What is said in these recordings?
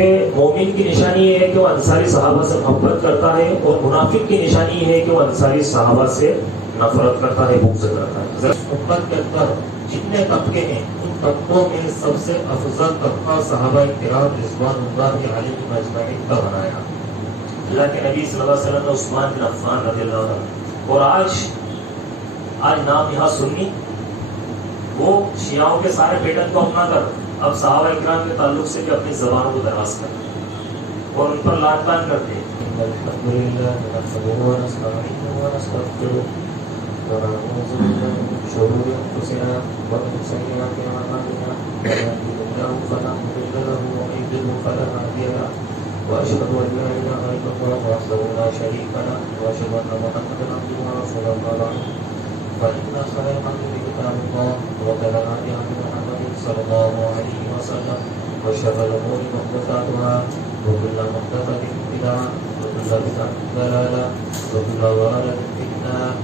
کہ مومن کی نشانی یہ ہے کہ وہ انصاری صحابہ سے محبت کرتا ہے، اور منافق کی نشانی یہ ہے کہ وہ انصاری صحابہ سے نفرت کرتا ہے، بغض کرتا ہے۔ امت کے اندر جتنے طبقے ہیں ان طبقوں میں سب سے افضل طبقہ صحابہ کرام رضوان اللہ علیہم اجمعین کا بنایا اللہ کے نبی صلی اللہ علیہ وسلم نے عثمان بن عفان رضی اللہ عنہ۔ اور آج نام یہاں سنی، وہ شیعوں کے سارے پیٹرن کو اپنا کر اب صحابہ اکرام کے تعلق سے بھی اپنی زبانوں کو دراز کرتے اور ان پر لان تان کرتے ہیں۔ الحمدللہ نحمده ونستعینه ونستغفره ونعوذ باللہ من شرور انفسنا ومن سیئات اعمالنا من يهده الله فلا مضل له ومن يضلل فلا هادي له واشهد ان لا اله الا الله وحده لا شريك له واشهد ان محمدا عبده ورسوله فإن خير الحديث كتاب الله وخير الهدي هدي محمد صلى الله عليه وسلم وشر الأمور محدثاتها وكل محدثة بدعة وكل بدعة ضلالة وكل ضلالة في النار۔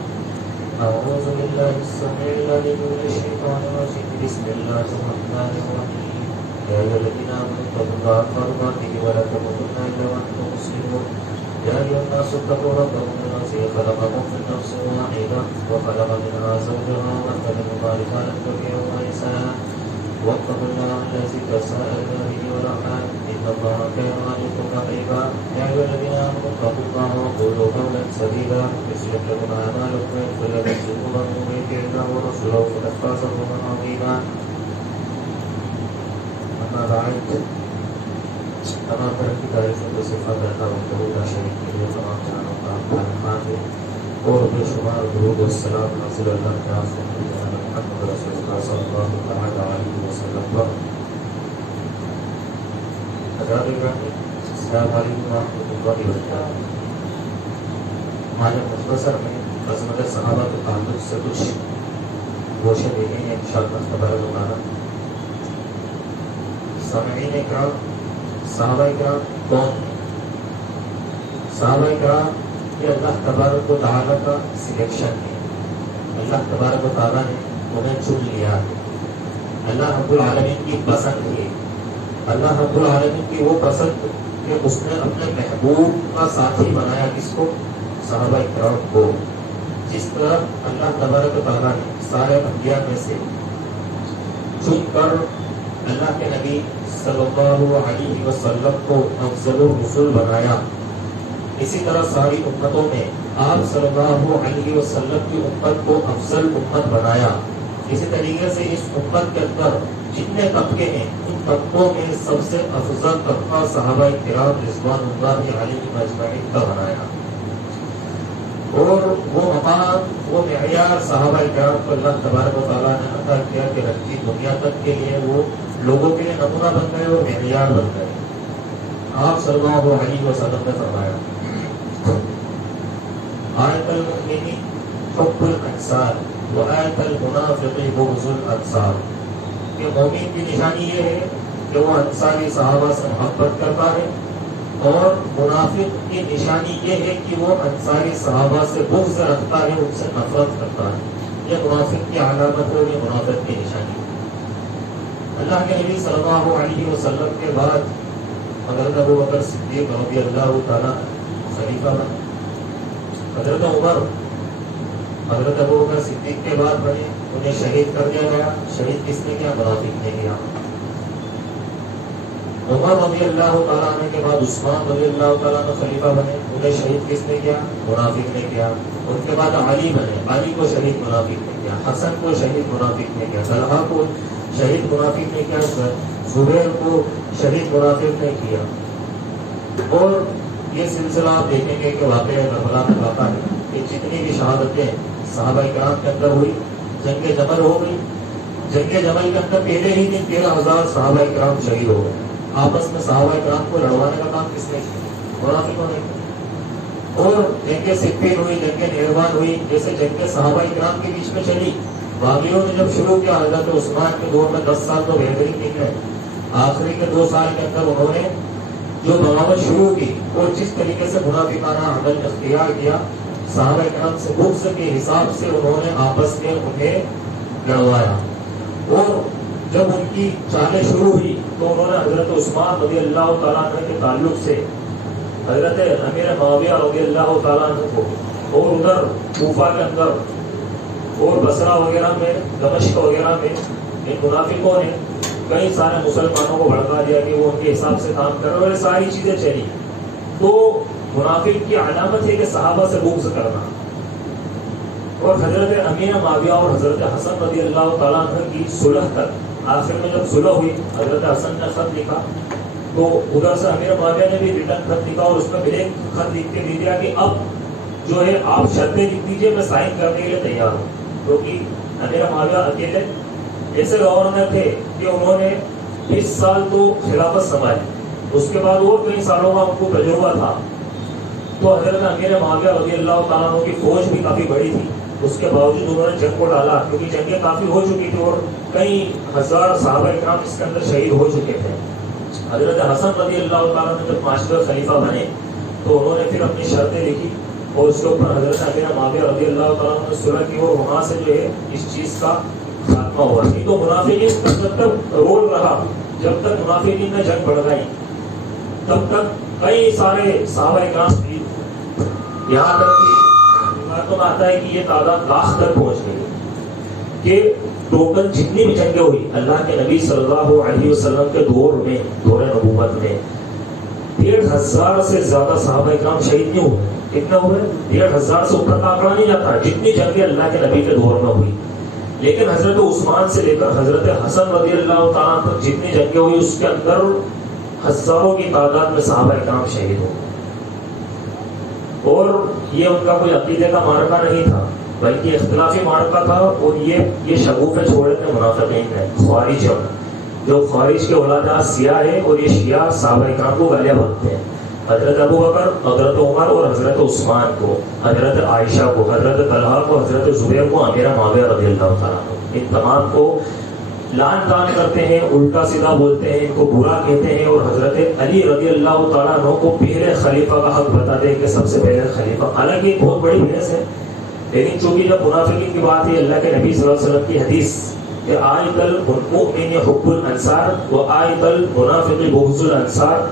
أعوذ بالله السميع العليم من الشيطان الرجيم، بسم الله الرحمن الرحيم، يا أيها الذين آمنوا اتقوا الله حق تقاته ولا تموتن إلا وأنتم مسلمون، يا أيها الناس اتقوا ربكم الذي خلقكم من نفس واحدة وخلق منها زوجها وبث منهما رجالا كثيرا ونساء واتقوا الله الذي تساءلون به والأرحام إن الله كان عليكم رقيبا، يا أيها الذين آمنوا اتقوا الله وقولوا قولا سديدا يصلح لكم أعمالكم ويغفر لكم ذنوبكم ومن يطع الله ورسوله فقد فاز فوزا عظيما۔ أما بعد، تمام طرح کی تعریفوں کو صفات اللہ وحدہ لا شریک کے لیے تمام جانوں کا خالق ہے، اور بے شمار درود و سلام نازل اللہ کے آسمان پر جناب محمد رسول اللہ صلی اللہ علیہ وسلم پر۔ حضرات گرامی، السلام علیکم ورحمۃ اللہ وبرکاتہ۔ ہمارے مختصر میں عظمت صحابہ کے تعلق سے کچھ گوشے دیکھیں گے انشاءاللہ تبارک و تعالیٰ۔ سامعین کرام، صحابہ کرام کون ہیں؟ صحابہ کرام یہ اللہ تبارک و تعالیٰ کا سلیکشن ہے، اللہ تبارک و تعالیٰ نے انہیں چن لیا ہے، اللہ رب العالمین کی پسند ہے، اللہ رب العالمین کی وہ پسند کہ اس نے اپنے محبوب کا ساتھی بنایا، کس کو؟ صحابہ کرام کو۔ جس طرح اللہ تبارک و تعالیٰ نے سارے انبیاء میں سے چن کر اللہ کے نبی صلی اللہ علیہ وسلم کو افضل الرسول بنایا، اسی طرح ساری امتوں میں آپ صلی اللہ علیہ وسلم کی امت کو افضل امت بنایا۔ اسی طریقے سے اس امت کے اندر جتنے طبقے ہیں ان طبقوں میں سب سے افضل طبقہ صحابہ کرام رضوان اللہ علیہم اجمعین کا بنایا، اور وہ مقام وہ معیار صحابہ کرام کو اللہ تبارک و تعالیٰ نے عطا کیا کہ رکھی دنیا تک کے لیے وہ لوگوں کے لیے نمونہ بن گئے اور معیار بن گئے۔ آپ صلی اللہ علیہ وسلم نے فرمایا آیت المؤمن حب الانصار وآیت المنافق بغض الانصار، کہ مومن کی نشانی یہ ہے کہ وہ انصاری صحابہ سے محبت کرتا ہے، اور منافق کی نشانی یہ ہے کہ وہ انصاری صحابہ سے بغض رکھتا ہے، ان سے نفرت کرتا ہے۔ یہ منافق کی علامت ہے، یہ منافق کی نشانی ہے۔ اللہ کے نبی صلی اللہ علیہ وسلم کے بعد حضرت ابو بکر صدیق رضی اللہ تعالیٰ خلیفہ بنے، حضرت عمر حضرت ابو بکر صدیق کے بعد بنے، انہیں شہید کر دیا گیا۔ شہید کس نے کیا؟ منافق نے کیا۔ عمر رضی اللہ تعالیٰ عنہ کے بعد عثمان رضی اللہ تعالیٰ عنہ خلیفہ بنے، انہیں شہید کس نے کیا؟ منافق نے کیا۔ ان کے بعد علی بنے، علی کو شہید منافق نے کیا، حسن کو شہید منافق نے کیا، طلحہ کو شہید منافق نے کیا، زبیر کو شہید منافق نے کیا۔ اور یہ سلسلہ آپ دیکھیں گے کہ واقعہ کربلا میں واقع ہے کہ جتنی بھی شہادتیں صحابہ کرام کے اندر ہوئی، جنگ جمل ہو گئی، جنگ جمل کے اندر پہلے ہی دن 13,000 صحابہ کرام شہید ہو گئے۔ آپس میں صحابہ کرام کو لڑوانے کا کام کس نے کیا؟ منافقوں نے کیا۔ اور جنگ صفین ہوئی، جنگ نہروان ہوئی، جیسے جنگ صحابہ کرام کے بیچ میں چلی، باغیوں نے جب شروع کیا، حضرت عثمان کے دور میں 10 سال تو بہترین نکلے، آخری کے 2 سال کے اندر انہوں نے جو بغاوت شروع کی اور جس طریقے سے منافقانہ عمل اختیار کیا، صحابہ کرام سے بغض کے حساب سے انہوں نے آپس میں انہیں لڑوایا۔ اور جب ان کی چالیں شروع ہوئی تو انہوں نے حضرت عثمان رضی اللہ تعالیٰ عنہ کے تعلق سے حضرت امیر معاویہ رضی اللہ تعالیٰ عنہ کو اور ادھر کوفہ کے اندر اور بصرہ وغیرہ میں دمشق وغیرہ میں ان منافقوں نے کئی سارے مسلمانوں کو بھڑکا دیا کہ وہ ان کے حساب سے کام کر رہے اور یہ ساری چیزیں چلی. تو منافق کی علامت ہے کہ صحابہ سے بغض کرنا. اور حضرت امیر معاویہ اور حضرت حسن رضی اللہ تعالیٰ عنہ کی صلح تک آخر میں جب صلح ہوئی حضرت حسن نے خط لکھا تو ادھر سے امیر معاویہ نے بھی ریٹرن خط لکھا اور اس میں پھر ایک خط لکھ کے دے دیا کہ اب جو ہے آپ شرطیں لکھ دیجیے میں سائن کرنے کے لیے تیار ہوں. کیونکہ امیر معاویہ اکیلے ایسے گورنر تھے کہ انہوں نے 20 سال تو خلافت سنبھالی, اس کے بعد اور کئی سالوں کا ان کو تجربہ تھا. تو حضرت امیر معاویہ رضی اللہ تعالیٰ عنہ کی فوج بھی کافی بڑی تھی, اس کے باوجود انہوں نے جنگ کو ڈالا کیونکہ جنگیں کافی ہو چکی تھی اور کئی ہزار صحابہ کرام اس کے اندر شہید ہو چکے تھے. حضرت حسن رضی اللہ تعالیٰ نے جب 5ویں خلیفہ بنے تو انہوں نے پھر اپنی شرطیں لکھی اور اس کے اوپر حضرت امیر معاویہ رضی اللہ تعالیٰ نے صلح کی اور وہاں سے جو ہے اس چیز کا خاتمہ ہوا. نہیں تو منافقین کا جب تک رول رہا, جب تک منافقین نے جنگ بڑھ گئی تب تک کئی سارے صحابہ کرام شہید, یہاں تک کہ روایتوں میں آتا ہے کہ یہ تعداد لاکھ تک پہنچ گئی کہ ٹوٹل جتنی بھی جنگیں ہوئی اللہ کے نبی صلی اللہ علیہ وسلم کے دور میں, دور نبوت میں 1,500 سے زیادہ صحابہ کرام شہید نہیں ہوئے. کتنے ہوئے؟ 1,500 سے اوپر کا آنکڑا نہیں جاتا جتنی جنگیں اللہ کے نبی کے دور میں ہوئی. لیکن حضرت عثمان سے لے کر حضرت حسن رضی اللہ تعالیٰ تک جتنی جنگیں ہوئی اس کے اندر ہزاروں کی تعداد میں صحابہ کرام شہید ہوئے. اور یہ ان کا کوئی عقیدے کا معرکہ نہیں تھا بلکہ اختلافی معرکہ تھا. اور یہ شگوفے چھوڑے تھے منافقین نے, خوارج, جو خوارج کے اولاد سیاہ ہے اور یہ شیعہ صحابہ کرام کو گلے باندھتے ہیں. حضرت ابو بکر, حضرت عمر اور حضرت عثمان کو, حضرت عائشہ کو, حضرت طلحہ کو, حضرت زبیر کو, امیر معاویہ رضی اللہ تعالیٰ عنہ, ان تمام کو لعن طعن کرتے ہیں, الٹا سیدھا بولتے ہیں, ان کو برا کہتے ہیں. اور حضرت علی رضی اللہ تعالیٰ عنہ کو پہلے خلیفہ کا حق بتاتے ہیں کہ سب سے پہلے خلیفہ. حالانکہ ایک بہت بڑی بحث ہے, لیکن چونکہ جب منافقین کی بات ہے اللہ کے نبی صلی اللہ علیہ وسلم کی حدیث کہ آیت المؤمن حب الانصار و آیت المنافق بغض الانصار,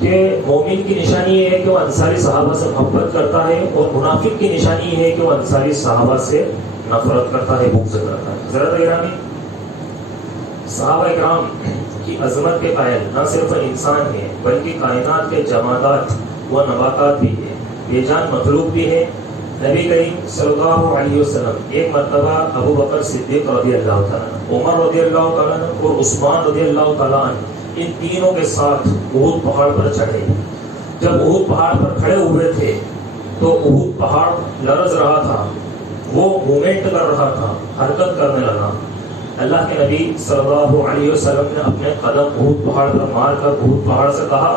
کہ مومن کی نشانی یہ ہے کہ وہ انصاری صحابہ سے محبت کرتا ہے اور منافق کی نشانی یہ ہے کہ وہ انصاری صحابہ سے نفرت کرتا ہے, بغض کرتا ہے. حضرت گرامی, صحابہ کرام کی عظمت کے قائل نہ صرف انسان ہیں بلکہ کائنات کے جمادات و نباتات بھی ہیں, بے جان مخلوق بھی ہے. نبی کریم صلی اللہ علیہ وسلم ایک مرتبہ ابو بکر صدیق رضی اللہ تعالیٰ عنہ, عمر رضی اللہ تعالیٰ عنہ اور عثمان رضی اللہ تعالیٰ عنہ, ان تینوں کے ساتھ احد پہاڑ پر چڑھے. جب احد پہاڑ پر کھڑے ہوئے تھے تو احد پہاڑ لرز رہا تھا, وہ موومنٹ کر رہا تھا, حرکت کرنے لگا. اللہ کے نبی صلی اللہ علیہ وسلم نے اپنے قدم احد پہاڑ پر مار کر احد پہاڑ سے کہا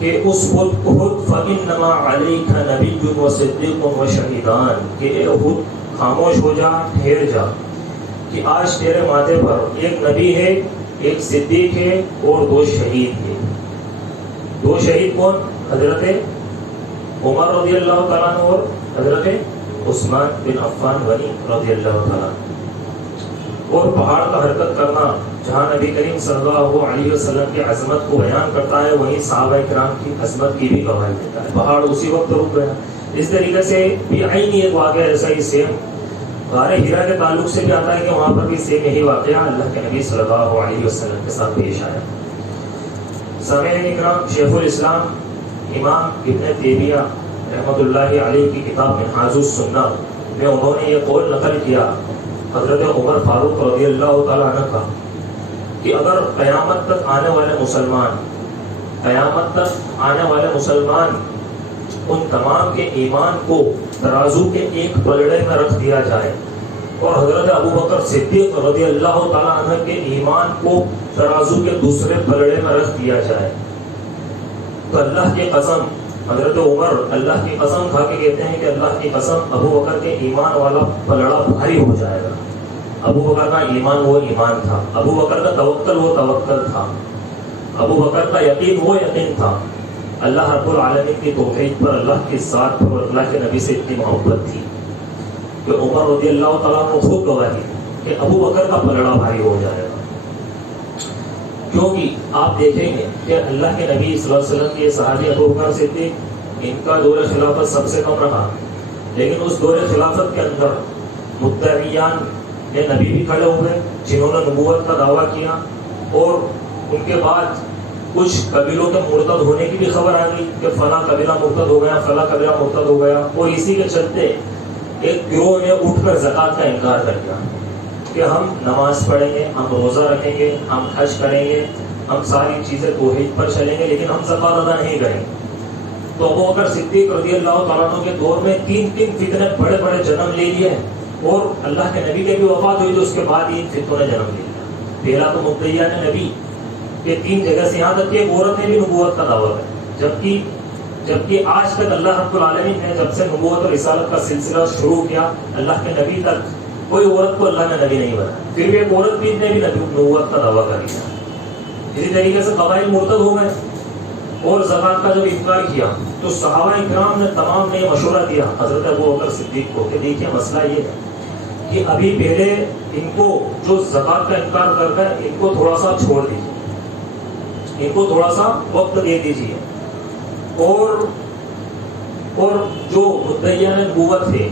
کہ اس احد فإنما علیک نبی و صدیق و شہیدان, کہ اے احد خاموش ہو جا, ٹھہر جا, کہ آج تیرے ماتھے پر ایک نبی ہے, ایک صدیق ہے اور 2 شہید ہیں. 2 شہید کون؟ حضرت عمر رضی اللہ تعالیٰ عنہ اور حضرت عثمان بن عفان غنی رضی اللہ تعالیٰ عنہ. اور پہاڑ کا حرکت کرنا جہاں نبی کریم صلی اللہ علیہ وسلم کی عظمت کو بیان کرتا ہے وہیں صحابہ کرام کی عظمت کی بھی گواہی دیتا ہے. پہاڑ اسی وقت رک گیا. اس طریقے سے بھی عینی ایک واقعہ ایسا ہی سیم غار ہیرا کے تعلق سے بھی آتا ہے کہ وہاں پر بھی سیم یہی واقعہ اللہ کے نبی صلی اللہ علیہ وسلم کے ساتھ پیش آیا. سامعین اکرام, شیخ الاسلام امام ابن تیمیہ رحمۃ اللہ علیہ کی کتاب منہاج السنہ میں انہوں نے یہ قول نقل کیا حضرت عمر فاروق رضی اللہ تعالیٰ عنہ کا کہ اگر قیامت تک آنے والے مسلمان ان تمام کے ایمان کو ترازو کے ایک پلڑے میں رکھ دیا جائے اور حضرت ابو بکر صدیق رضی اللہ تعالیٰ عنہ کے ایمان کو ترازو کے دوسرے پلڑے میں رکھ دیا جائے تو اللہ کی قسم, حضرت عمر اللہ کی قسم کھا کے کہتے ہیں کہ اللہ کی قسم ابو بکر کے ایمان والا پلڑا بھاری ہو جائے گا. ابو بکر کا ایمان وہ ایمان تھا, ابو بکر کا توکل وہ توکل تھا, ابو بکر کا یقین وہ یقین تھا. اللہ رب العالمین کی توحید پر, اللہ کی ذات پر اور اللہ کے نبی سے اتنی محبت تھی کہ عمر رضی اللہ تعالیٰ کو خود گواہی کہ ابو بکر کا پلڑا بھاری ہو جائے گا، کیونکہ آپ دیکھیں گے کہ اللہ کے نبی صلی اللہ علیہ وسلم کے صحابی ابو بکر صدیق، ان کا دور خلافت سب سے کم رہا، لیکن اس دور خلافت کے اندر مدعیان نبی بھی کھڑے ہوئے جنہوں نے نبوت کا دعویٰ کیا، اور ان کے بعد کچھ قبیلوں کے مرتد ہونے کی بھی خبر آ گئی کہ فلاں قبیلہ مرتد ہو گیا، فلاں قبیلہ مرتد ہو گیا، اور اسی کے چلتے ایک گروہ نے اٹھ کر زکوٰۃ کا انکار کر دیا کہ ہم نماز پڑھیں گے، ہم روزہ رکھیں گے، ہم حج کریں گے، ہم ساری چیزیں توحید پر چلیں گے، لیکن ہم زکوٰۃ ادا نہیں کریں گے۔ تو ابو بکر صدیق رضی اللہ تعالیٰ عنہ کے دور میں تین فتنے بڑے بڑے جنم لے لیے، اور اللہ کے نبی کی بھی وفات ہوئی تو اس کے بعد ان فتنوں نے جنم لے لیا۔ پہلا تو مدعیان نبی کہ 3 جگہ سے، یہاں تک کہ ایک عورت نے بھی نبوت کا دعویٰ کیا، جبکہ آج تک اللہ رب العالمین نے جب سے نبوت اور رسالت کا سلسلہ شروع کیا، اللہ کے نبی تک کوئی عورت کو اللہ نے نبی نہیں بنایا، پھر بھی ایک عورت بھی نے بھی نبوت کا دعویٰ کر دیا۔ اسی طریقے سے قبائل مرتد ہو گئے اور زکوٰۃ کا جب انکار کیا تو صحابہ کرام نے تمام نے مشورہ دیا حضرت ابو بکر صدیق کو کہ دیکھیے مسئلہ یہ ہے کہ ابھی پہلے ان کو جو زکوٰۃ کا انکار کرتا ہے ان کو تھوڑا سا چھوڑ دیجیے، ان کو تھوڑا سا وقت دے دیجیے، اور جو مدعیان نبوت تھے،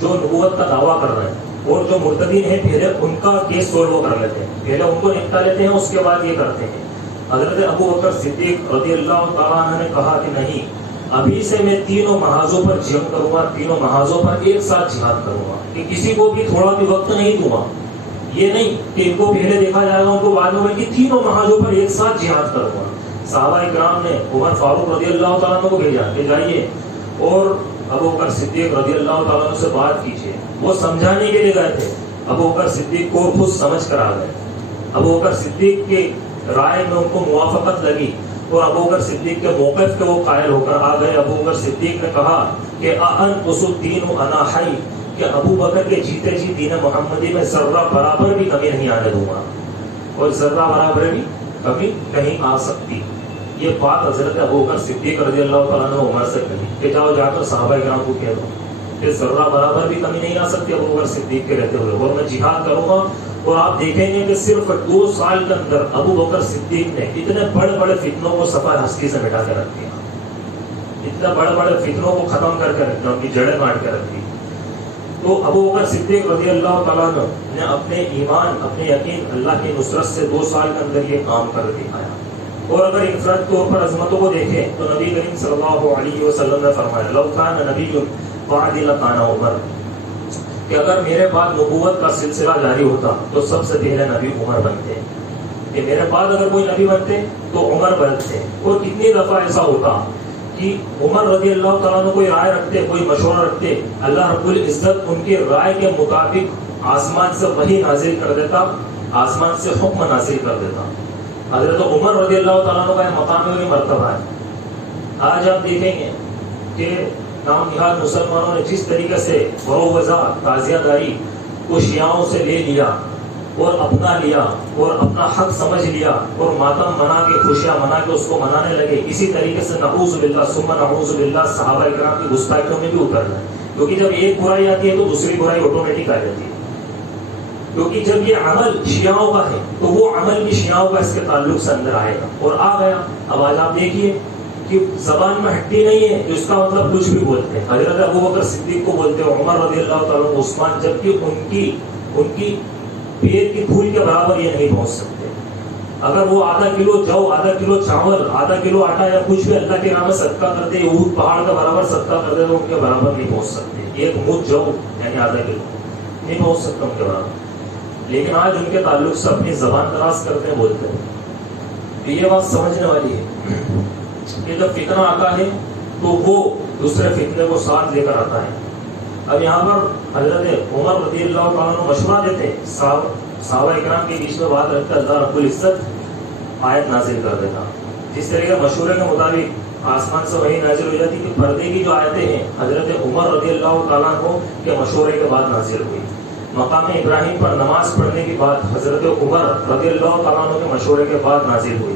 جو نبوت کا دعویٰ کر رہے ہیں اور جو مرتدین ہیں، پہلے ان کا کیس سولو کر لیتے ہیں، پہلے ان کو نپٹا لیتے ہیں، اس کے بعد یہ کرتے ہیں۔ حضرت ابو بکر صدیق رضی اللہ تعالیٰ عنہ نے کہا کہ نہیں، ابھی سے میں تینوں محاذوں پر جنگ کروں گا، تینوں محاذوں پر ایک ساتھ جہاد کروں گا، کہ کسی کو بھی تھوڑا بھی وقت نہیں دوں گا، یہ نہیں کہ ان کو پہلے دیکھا جائے گا ان کو بعد میں، کہ تینوں محاذوں پر ایک ساتھ جہاد کروں گا۔ صحابہ کرام نے عمر فاروق رضی اللہ تعالیٰ عنہ کو بھیجا کہ جائیے اور ابو بکر صدیق رضی اللہ تعالیٰ عنہ سے بات کیجیے۔ وہ سمجھانے کے لیے گئے تھے، ابو بکر صدیق کو خود سمجھ کر آ گئے، ابو بکر صدیق کے رائے میں ان کو موافقت لگی، اور ابو بکر صدیق کے موقف کے وہ قائل ہو کر آ گئے۔ ابو بکر صدیق نے کہا کہ انقص الدین انا حی، کہ ابو بکر کے جیتے جی دین محمدی میں ذرہ برابر بھی کمی نہیں آنے دوں گا، اور ذرہ برابر بھی کمی نہیں آ سکتی۔ یہ بات حضرت ابو بکر صدیق رضی اللہ تعالیٰ نے عمر سے کہی کہ جاؤ جا کر صحابہ کرام کو کہہ دو کہ ذرہ برابر بھی کمی نہیں آ سکتی ابو بکر صدیق کے رہتے ہوئے، اور میں جہاد کروں گا۔ اور آپ دیکھیں گے کہ صرف 2 سال کے اندر ابو بکر صدیق نے اتنے بڑے بڑے فتنوں کو صفحہ ہستی سے مٹا کے رکھ دیا، اتنے بڑے بڑے فتنوں کو ختم کر کے رکھ دیا، ان کی جڑیں کاٹ کے رکھ دی۔ تو ابو بکر صدیق رضی اللہ تعالیٰ نے اپنے ایمان، اپنے یقین، اللہ کی نصرت سے 2 سال کے اندر یہ کام کر دکھایا۔ اور اگر انفراد طور پر عظمتوں کو دیکھیں تو نبی کریم صلی اللہ علیہ وسلم نے فرمایا لو کان نبی بعدی لکان عمر، کہ اگر میرے بعد نبوت کا سلسلہ جاری ہوتا تو سب سے پہلے نبی عمر بنتے، کہ میرے بعد اگر کوئی نبی بنتے تو عمر بنتے۔ اور کتنی دفعہ ایسا ہوتا کہ عمر رضی اللہ تعالیٰ نے کوئی رائے رکھتے، کوئی مشورہ رکھتے، اللہ رب العزت ان کی رائے کے مطابق آسمان سے وحی نازل کر دیتا، آسمان سے حکم نازل کر دیتا۔ حضرت عمر رضی اللہ تعالیٰ عنہ کا مقام اور مرتبہ ہے۔ آج آپ دیکھیں گے کہ نام نہاد مسلمانوں نے جس طریقے سے فروغ تعزیہ داری کو شیعوں سے لے لیا اور اپنا لیا اور اپنا حق سمجھ لیا اور ماتم منا کے، خوشیاں منا کے اس کو منانے لگے، اسی طریقے سے نعوذ باللہ ثم نعوذ باللہ صحابہ کرام کی گستاخیوں میں بھی اترنا ہے، کیونکہ جب ایک برائی آتی ہے تو دوسری برائی آٹومیٹک آ جاتی ہے، کیونکہ جب یہ عمل شیعوں کا ہے تو وہ عمل بھی شیعوں کا اس کے تعلق سے اندر آئے گا، اور آ گیا۔ اب آج آپ دیکھیے کہ زبان میں ہڈی نہیں ہے تو اس کا مطلب کچھ بھی بولتے ہیں، حضرت ابو بکر صدیق کو بولتے ہیں، عمر رضی اللہ تعالیٰ عثمان، جبکہ ان کی پیر کی پھول کے برابر یہ نہیں پہنچ سکتے۔ اگر وہ آدھا کلو جو، آدھا کلو چاول، آدھا کلو آٹا یا کچھ بھی اللہ کے راہ میں صدقہ کر دے، احد پہاڑ کا برابر صدقہ کر دے تو ان کے برابر نہیں پہنچ سکتے۔ ایک مٹھ جو یعنی آدھا کلو نہیں پہنچ سکتا ان کے برابر، لیکن آج ان کے تعلق سے اپنی زبان دراز کرتے ہیں، بولتے ہیں۔ تو یہ بات سمجھنے والی ہے کہ جب فتنہ آتا ہے تو وہ دوسرے فتنے کو ساتھ لے کر آتا ہے۔ اب یہاں پر حضرت عمر رضی اللہ تعالیٰ عنہ مشورہ دیتے ہیں، صحابہ اکرام کے بیچ میں بات رکھتے اللہ رب العزت آیت نازل کر دیتا، جس طریقے مشورے کے مطابق آسمان سے وہی نازل ہو جاتی کہ پردے کی جو آیتیں ہیں حضرت عمر رضی اللہ تعالیٰ عنہ کے مشورے کے بعد نازل ہوئی۔ مقام ابراہیم پر نماز پڑھنے کی بات حضرت عمر رضی اللہ تعالیٰ عنہ کے مشورے کے بعد نازل ہوئی۔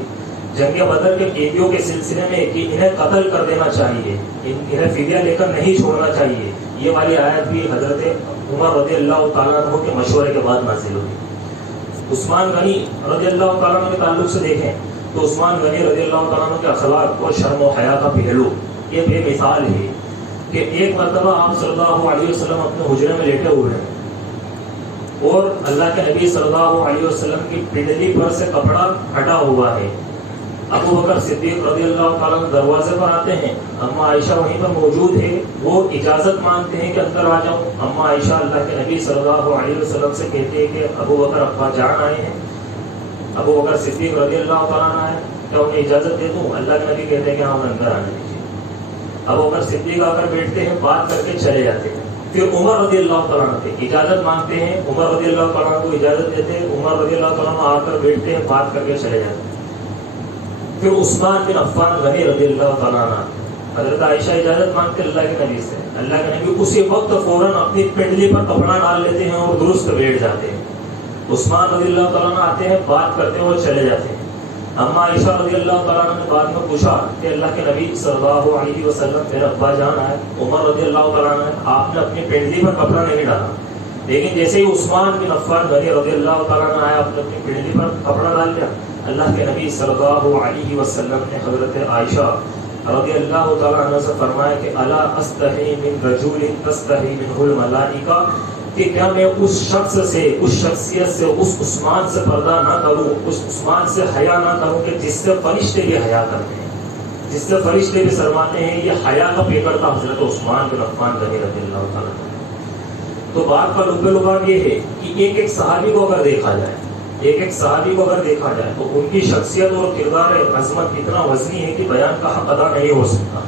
جنگ بدر کے قیدیوں کے سلسلے میں کہ انہیں قتل کر دینا چاہیے، انہیں فدیہ لے کر نہیں چھوڑنا چاہیے، یہ والی آیت بھی حضرت عمر رضی اللہ تعالیٰ عنہ کے مشورے کے بعد نازل ہوئی۔ عثمان غنی رضی اللہ تعالیٰ عنہ کے تعلق سے دیکھیں تو عثمان غنی رضی اللہ تعالیٰ عنہ کے اخلاق اور شرم و حیا کا پہلو یہ بے مثال ہے کہ ایک مرتبہ آپ صلی اللہ علیہ وسلم اپنے حجرے میں لیٹے ہوئے ہیں اور اللہ کے نبی صلی اللہ علیہ وسلم کی پنڈلی پر سے کپڑا ہٹا ہوا ہے۔ ابو بکر صدیق رضی اللہ تعالیٰ عنہ دروازے پر آتے ہیں، اما عائشہ وہیں پر موجود ہے، وہ اجازت مانگتے ہیں کہ اندر آ جاؤں۔ اما عائشہ اللہ کے نبی صلی اللہ علیہ وسلم سے کہتے ہیں کہ ابو بکر ابا جان آئے ہیں، ابو بکر صدیق رضی اللہ تعالیٰ عنہ آئے، کیا انہیں اجازت دے دوں؟ اللہ کے نبی کہتے ہیں کہ ہاں اندر آنے دیجیے۔ ابو بکر صدیق آ کر بیٹھتے ہیں، بات کر کے چلے جاتے ہیں۔ پھر عمر رضی اللہ تعالیٰ عنہ اجازت مانگتے ہیں، عمر رضی اللہ تعالیٰ عنہ کو اجازت دیتے ہیں، عمر رضی اللہ تعالیٰ عنہ آ کر بیٹھتے ہیں، بات کر کے چلے جاتے ہیں۔ پھر عثمان بن عفان غنی رضی اللہ تعالیٰ عنہ حضرت عائشہ اجازت مانگتے اللہ کے نبی سے، اللہ کے نبی اسی وقت فوراً اپنی پنڈلی پر کپڑا ڈال لیتے ہیں اور درست بیٹھ جاتے ہیں۔ عثمان رضی اللہ تعالیٰ عنہ آتے ہیں، بات کرتے ہیں اور چلے جاتے ہیں۔ اما عائشہ رضی اللہ تعالیٰ عنہ نے بعد میں پوچھا کہ اللہ کے نبی صلی اللہ علیہ وسلم میرے ابا جان آئے، عمر رضی اللہ تعالیٰ عنہ آپ نے اپنی پنڈلی پر کپڑا نہیں ڈالا، لیکن جیسے ہی عثمان بن عفان غنی رضی اللہ تعالیٰ عنہ آیا، آپ نے اپنی پنڈلی پر کپڑا ڈال لیا۔ اللہ کے نبی صلی اللہ علیہ وسلم نے حضرت عائشہ رضی اللہ تعالیٰ عنہ سے فرمایا کہ الا استحی من رجل تستحی منہ الملائکہ، کہ کیا میں اس شخص سے، اس شخصیت سے، اس عثمان سے پردہ نہ کروں، اس عثمان سے حیا نہ کروں کہ جس سے فرشتے بھی حیا کرتے ہیں، جس سے فرشتے بھی شرماتے ہیں۔ یہ حیا کا پیکر تھا حضرت عثمان بن عفان غنی رضی اللہ تعالیٰ عنہ۔ تو بات کا لب لباب یہ ہے کہ ایک ایک صحابی کو اگر دیکھا جائے، ایک ایک صحابی کو اگر دیکھا جائے تو ان کی شخصیت اور کردار عظمت اتنا وزنی ہے کہ بیان کا حق ادا نہیں ہو سکتا،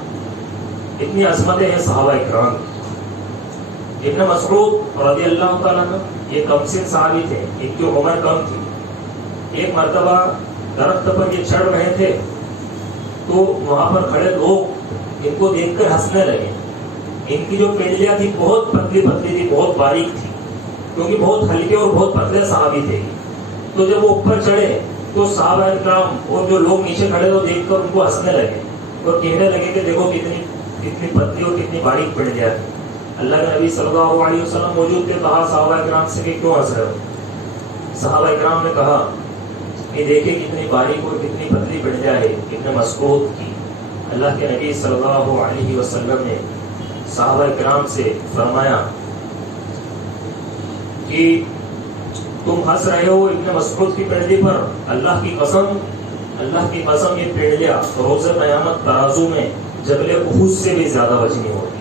اتنی عظمتیں ہیں صحابہ اکرام۔ ابن مسعود رضی اللہ تعالیٰ عنہ یہ کم سن صحابی تھے، ان کی عمر کم تھی۔ ایک مرتبہ درخت پر یہ چڑھ رہے تھے تو وہاں پر کھڑے لوگ ان کو دیکھ کر ہنسنے لگے۔ ان کی جو پنڈلیاں تھی بہت پتلی پتلی تھی، بہت باریک تھی، کیونکہ بہت ہلکے اور بہت پتلے صحابی تھے۔ تو جب وہ اوپر چڑھے تو صحابہ کرام اور جو لوگ نیچے کھڑے تو دیکھ کر ان کو ہنسنے لگے اور کہنے لگے کہ دیکھو کتنی پتلی اور کتنی باریک پنڈلیاں تھیں۔ اللہ کے نبی صلی اللہ علیہ وسلم موجود تھے، کہا صحابہ کرام سے کہ کیوں ہنس رہے ہو؟ صحابہ کرام نے کہا کہ دیکھیں کتنی باریک اور کتنی پتلی پنڈلیاں ہے ابن مسعود کی۔ اللہ کے نبی صلی اللہ علیہ وسلم نے صحابہ کرام سے فرمایا کہ تم ہنس رہے ہو ابن مسعود کی پنڈلی پر، اللہ کی قسم یہ پنڈلیاں روز قیامت ترازو میں جبل احد سے بھی زیادہ وزنی ہوگی،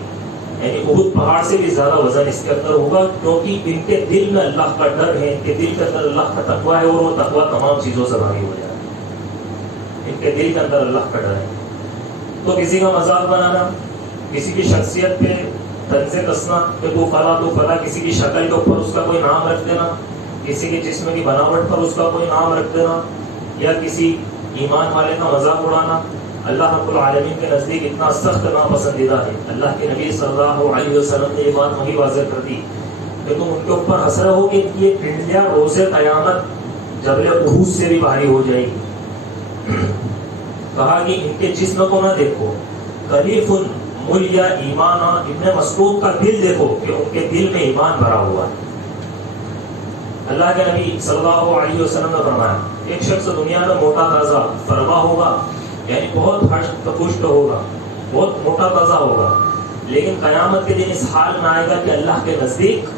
یعنی احد پہاڑ سے بھی زیادہ وزن اس کے اندر ہوگا، کیونکہ ان کے دل میں اللہ کا ڈر ہے، ان کے دل کے اندر اللہ کا تقویٰ ہے اور وہ تقویٰ تمام چیزوں سے بھاری ہو جائے گا۔ ان کے دل کے اندر اللہ کا ڈر ہے۔ تو کسی کا مذاق بنانا، کسی کی شخصیت پہ طنزیں کسنا کہ تو فلاں، کسی کی شکل کے اوپر اس کا کوئی نام رکھ دینا، کسی کے جسم کی بناوٹ پر اس کا کوئی نام رکھ دینا، یا کسی ایمان والے کا مذاق اڑانا، اللہ رب العالمین کے نزدیک اتنا سخت ناپسندیدہ ہے۔ اللہ کے نبی صلی اللہ علیہ وسلم نے یہ بات وہی واضح کر دی کہ تم ان کے اوپر ہنس رہے ہو کہ یہ پنڈلیاں روز قیامت جبل احد سے بھی بھاری ہو جائے گی۔ کہا کہ ان کے جسم کو نہ دیکھو، کلیف ملیا ایمانا، ابن مسعود کا دل دیکھو کہ ان کے دل میں ایمان بھرا ہوا ہے۔ اللہ کے نبی صلی اللہ علیہ وسلم نے فرمایا ایک شخص دنیا میں موٹا تازہ فرما ہوگا، یعنی بہت ہشت پشت ہوگا، بہت موٹا تازہ ہوگا، لیکن قیامت کے دن اس حال میں آئے گا کہ اللہ کے نزدیک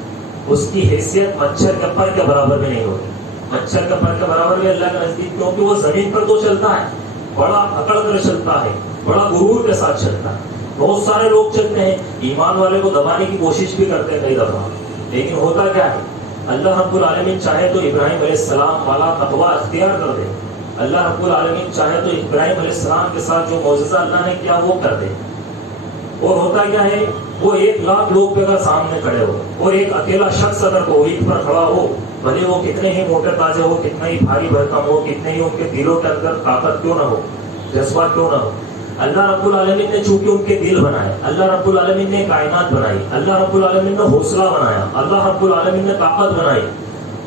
اس کی حیثیت مچھر کے پر کے برابر بھی نہیں ہوگی، مچھر کے پر کے برابر بھی اللہ کے نزدیک، کیونکہ وہ زمین پر تو چلتا ہے، بڑا اکڑ کر چلتا ہے، بڑا غرور کے ساتھ چلتا ہے۔ بہت سارے لوگ چلتے ہیں، ایمان والے کو دبانے کی کوشش بھی کرتے ہیں کئی دفعہ، لیکن ہوتا کیا ہے، اللہ رب العالمین چاہے تو ابراہیم علیہ السلام والا تقویٰ اختیار کر دے، اللہ رب العالمین چاہے تو ابراہیم علیہ السلام کے ساتھ جو معجزہ اللہ نے کیا وہ کر دے۔ اور ہوتا کیا ہے، وہ 1,00,000 لوگ پہ اگر سامنے کھڑے ہو اور ایک اکیلا شخص اگر توحید پر کھڑا ہو، بھلے وہ کتنے ہی موٹے تازے ہو، کتنا ہی بھاری بھرکم ہو، کتنے ہی ان کے دلوں کے اندر طاقت کیوں نہ ہو، جذبہ کیوں نہ ہو، اللہ رب العالمین نے چونکہ ان کے دل بنائے، اللہ رب العالمین نے کائنات بنائی، اللہ رب العالمین نے حوصلہ بنایا، اللہ رب العالمین نے طاقت بنائی،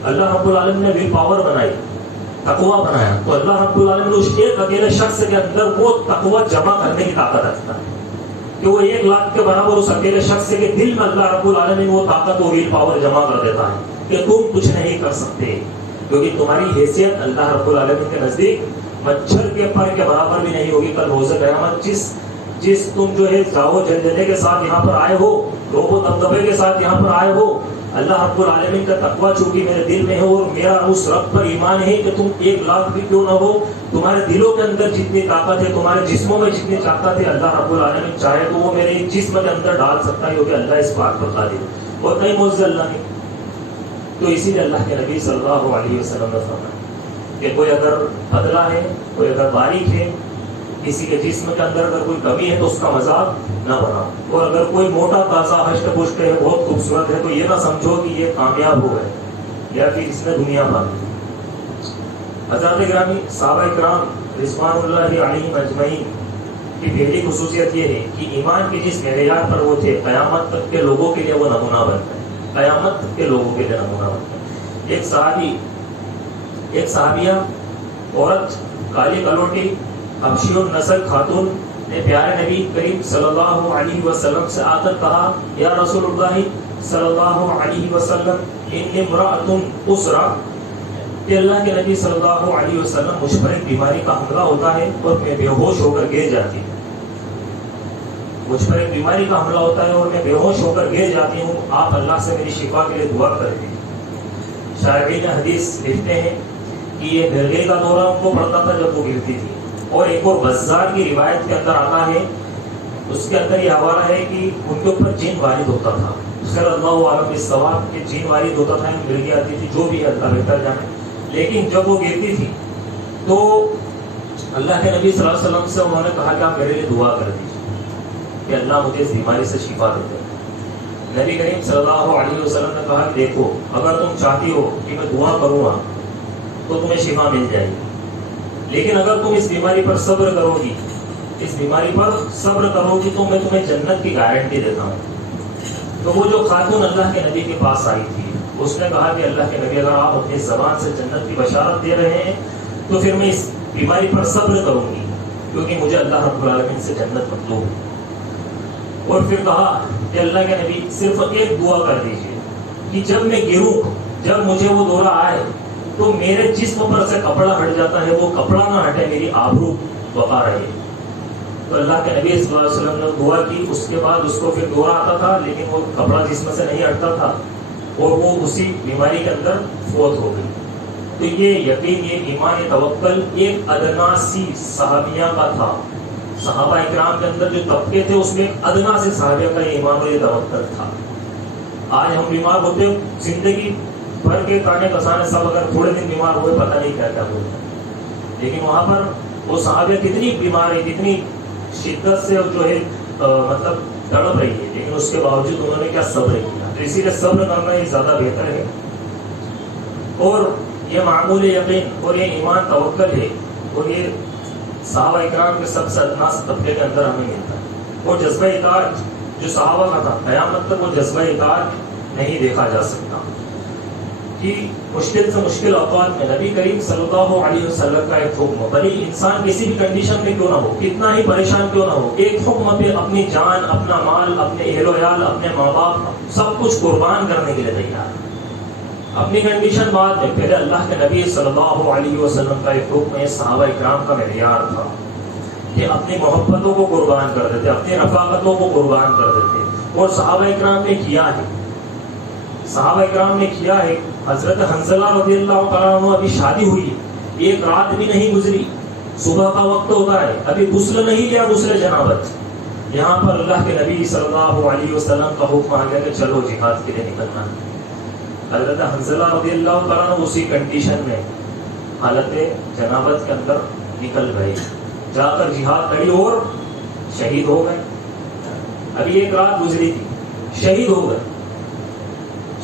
اللہ رب العالمین نے ول پاور بنائی، تقویٰ بنایا تو اللہ رب العالمین اس ایک اکیلے شخص کے اندر وہ تقویٰ جمع کرنے کی طاقت رکھتا ہے کہ وہ 1 لاکھ کے برابر اس اکیلے شخص کے دل میں اللہ رب العالمین وہ طاقت و ویل پاور جمع کر دیتا ہے کہ تم کچھ نہیں کر سکتے، کیونکہ تمہاری حیثیت اللہ رب العالمین کے نزدیک مچھر کے پر کے برابر بھی نہیں ہوگی کل روز قیامت۔ جس تم جو ہے جاؤ جلجلے کے ساتھ یہاں پر آئے ہو، روب و دبدبے کے ساتھ یہاں پر آئے ہو، اللہ رب العالمین کا تقویٰ چونکہ میرے دل میں ہے اور میرا اس رب پر ایمان ہے کہ تم 1 لاکھ بھی کیوں نہ ہو، تمہارے دلوں کے اندر جتنی طاقت ہے، تمہارے جسموں میں جتنی طاقت ہے، اللہ رب العالمین چاہے تو وہ میرے جسم کے اندر ڈال سکتا ہے، کیونکہ اللہ اس بات پر قادر اور کئی معجزے اللہ نے۔ تو اسی لیے اللہ کے نبی صلی اللہ علیہ وسلم نے فرمایا کہ کوئی اگر پتلا ہے، کوئی اگر باریک ہے، کسی کے جسم کے اندر اگر کوئی کمی ہے تو اس کا مذاق نہ بناؤ، اور اگر کوئی موٹا تازہ ہشٹ پشٹ ہے، بہت خوبصورت ہے، تو یہ نہ سمجھو کہ یہ کامیاب ہو گئے یا پھر اس نے دنیا پائی۔ حضرات گرامی، صحابہ کرام رضوان اللہ علیہم اجمعین کی پہلی خصوصیت یہ ہے کہ ایمان کے جس معیار پر وہ تھے، قیامت تک کے لوگوں کے لیے وہ نمونہ بنتا ہے، قیامت کے لوگوں کے لیے نمونہ بنتا ہے۔ ایک صحابیہ عورت، کالی کلوٹی، حبشی النسل خاتون نے پیارے نبی کریم صلی اللہ علیہ وسلم سے آ کر کہا، یا رسول اللہ صلی اللہ علیہ وسلم انی امرأۃ اسرا، کہ اللہ کے نبی صلی اللہ علیہ وسلم مجھ پر ایک بیماری کا حملہ ہوتا ہے اور میں بے ہوش ہو کر گر جاتی ہوں، مجھ پر ایک بیماری کا حملہ ہوتا ہے اور میں بے ہوش ہو کر گر جاتی ہوں، آپ اللہ سے میری شفا کے لیے دعا کر دیجیے۔ شارحین حدیث لکھتے ہیں کہ یہ مرغے کا دورہ ان کو پڑتا تھا جب وہ گرتی تھی، اور ایک اور بزار کی روایت کے اندر آتا ہے، اس کے اندر یہ حوالہ ہے کہ ان کے اوپر جن وارد ہوتا تھا، خیر اللہ عالم بالصواب، کہ جن وارد ہوتا تھا، مرغی آتی تھی، جو بھی ہے اللہ بہتر جانے، لیکن جب وہ گرتی تھی تو اللہ کے نبی صلی اللہ علیہ وسلم سے انہوں نے کہا کہ آپ میرے لیے دعا کر دیجیے کہ اللہ مجھے اس بیماری سے شفا دے دے۔ نبی کریم صلی اللہ علیہ وسلم نے کہا کہ دیکھو، اگر تم چاہتی ہو کہ میں دعا کروں گا تو تمہیں شفا مل جائے گی، لیکن اگر تم اس بیماری پر صبر کرو گی، اس بیماری پر صبر کرو گی تو میں تمہیں جنت کی گارنٹی دیتا ہوں۔ تو وہ جو خاتون اللہ کے نبی کے پاس آئی تھی، اس نے کہا کہ اللہ کے نبی اگر آپ اپنی زبان سے جنت کی بشارت دے رہے ہیں تو پھر میں اس بیماری پر صبر کروں گی، کیونکہ مجھے اللہ رب العالمین سے جنت مطلوب ہے۔ اور پھر کہا کہ اللہ کے نبی صرف ایک دعا کر دیجیے کہ جب میں گروں، جب مجھے وہ دورہ آئے تو میرے جسم پر سے کپڑا ہٹ جاتا ہے، وہ کپڑا نہ ہٹے، میری آبرو بقا رہے۔ تو اللہ کے نبی صلی اللہ علیہ وسلم نے دعا کی، اس کے بعد اس کو پھر دورہ آتا تھا لیکن وہ کپڑا جسم سے نہیں ہٹتا تھا اور وہ اسی بیماری کے اندر فوت ہو گئی۔ تو یہ یقین، یہ ایمان، یہ توکل ایک ادنا سی صحابیہ کا تھا۔ صحابہ اکرام کے اندر جو طبقے تھے اس میں ایک ادنا سے صحابیہ کا یہ ایمان اور یہ توکل تھا۔ آج ہم بیمار ہوتے، زندگی بھر کے تانے کسانے سب اگر تھوڑے دن بیمار ہوئے پتہ نہیں کیا کیا ہوتا، لیکن وہاں پر وہ صحابیہ کتنی بیمار ہے، کتنی شدت سے جو ہے مطلب تڑپ رہی ہے، لیکن اس کے باوجود انہوں نے کیا صبر کیا۔ تو اسی لیے صبر کرنا یہ زیادہ بہتر ہے، اور یہ معمول یقین اور یہ ایمان توکل ہے، اور یہ صحابہ اکرام کے سب سے ادنا طبقے کے اندر ہمیں ملتا ہے۔ اور جذبہ اطاعت جو صحابہ کا تھا، قیامت تک وہ جذبہ اطاعت نہیں دیکھا جا سکتا کہ مشکل سے مشکل اوقات میں نبی کریم صلی اللہ علیہ وسلم کا ایک حکم، بھلے انسان کسی بھی کنڈیشن میں کیوں نہ ہو، کتنا ہی پریشان کیوں نہ ہو، ایک حکم پہ اپنی جان، اپنا مال، اپنے اہل و عیال، اپنے ماں باپ، سب کچھ قربان کرنے کے لیے تیار ہے۔ اپنی کنڈیشن بعد میں، پہلے اللہ کے نبی صلی اللہ علیہ وسلم کا ایک حکم ہے، صحابہ اکرام کا معیار تھا کہ اپنی محبتوں کو قربان کر دیتے، اپنی رفاقتوں کو قربان کر دیتے، اور صحابہ اکرام نے کیا ہے، صحابہ اکرام نے کیا ہے۔ حضرت حنظلہ رضی اللہ تعالیٰ عنہ ابھی شادی ہوئی، ایک رات بھی نہیں گزری، صبح کا وقت ہوتا ہے، ابھی غسل نہیں لیا، غسل جنابت، یہاں پر اللہ کے نبی صلی اللہ علیہ وسلم کا حکم آ گیا کہ چلو جہاد کے لیے نکلنا ہے۔ حضرت حنظلہ رضی اللہ تعالیٰ عنہ اسی کنڈیشن میں حالت جنابت کے اندر نکل گئے، جا کر جہاد لڑی اور شہید ہو گئے۔ ابھی ایک رات گزری تھی، شہید ہو گئے۔